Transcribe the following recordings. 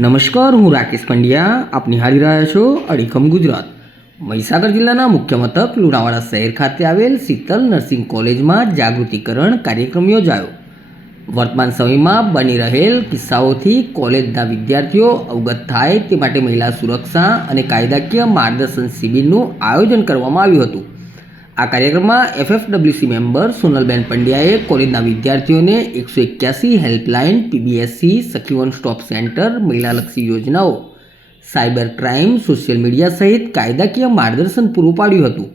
નમસ્કાર, હું રાકેશ પંડ્યા. આપ નિહાળી રહ્યા છો અડીખમ ગુજરાત. મહીસાગર જિલ્લાના મુખ્ય મથક, લુણાવાડા શહેર ખાતે આવેલ શીતલ નર્સિંગ કોલેજમાં જાગૃતિકરણ કાર્યક્રમ યોજાયો. વર્તમાન સમયમાં બની રહેલ કિસ્સાઓથી કોલેજના વિદ્યાર્થીઓ અવગત થાય તે માટે મહિલા સુરક્ષા અને કાયદાકીય માર્ગદર્શન શિબિરનું આયોજન કરવામાં આવ્યું હતું. આ કાર્યક્રમમાં એફએફડબ્લ્યુસી મેમ્બર સોનલબેન પંડ્યાએ કોલેજના વિદ્યાર્થીઓને એકસો એક્યાસી helpline, PBSC Sakhi one stop centre, મહિલાલક્ષી યોજનાઓ, સાયબર ક્રાઇમ, સોશિયલ મીડિયા સહિત કાયદાકીય માર્ગદર્શન પૂરું પાડ્યું હતું.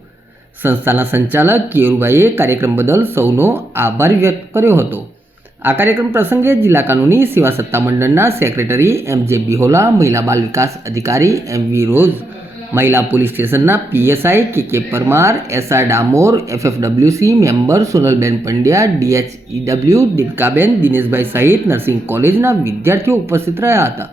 સંસ્થાના સંચાલક કેયુરભાઈએ કાર્યક્રમ બદલ સૌનો આભાર વ્યક્ત કર્યો હતો. આ કાર્યક્રમ પ્રસંગે જિલ્લા કાનૂની સેવા સત્તા મંડળના સેક્રેટરી એમ જે બિહોલા, મહિલા બાલ વિકાસ અધિકારી એમ વી રોઝ મહિલા પોલીસ સ્ટેશનના PSI K K Parmar, SR Damor, FFWC member Sonalben Pandya, DHEW, Dipkaben, Dineshbhai સહિત નર્સિંગ કોલેજના વિદ્યાર્થીઓ ઉપસ્થિત રહ્યા હતા.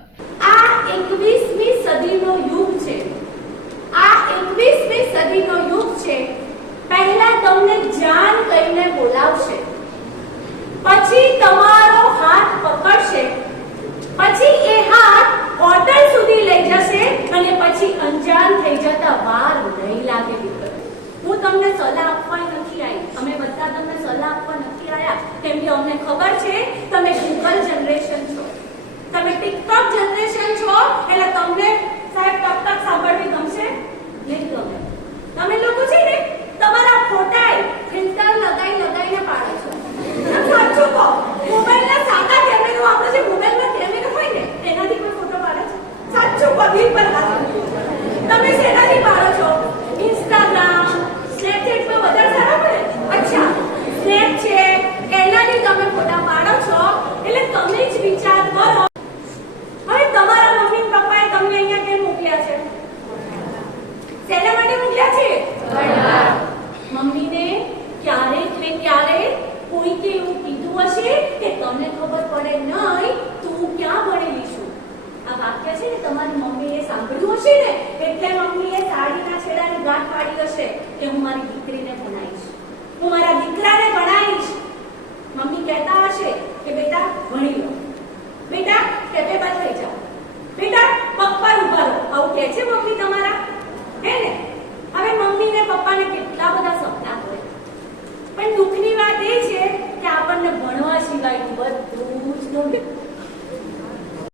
હું તમને સલાહ મોકલ્યા છે? મમ્મીને ને ક્યારેક કોઈકે એવું કીધું હશે કે તમને ખબર પડે નહીં, તું ક્યાં ભણેલી છું? આ વાક્ય છે ને તમારી મમ્મીએ સાંભળ્યું હશે ને, એટલે મમ્મીએ સાડીના છેડાની ગાંઠ પાડી હશે કે હું મારી દીકરીને ભણાવીશ.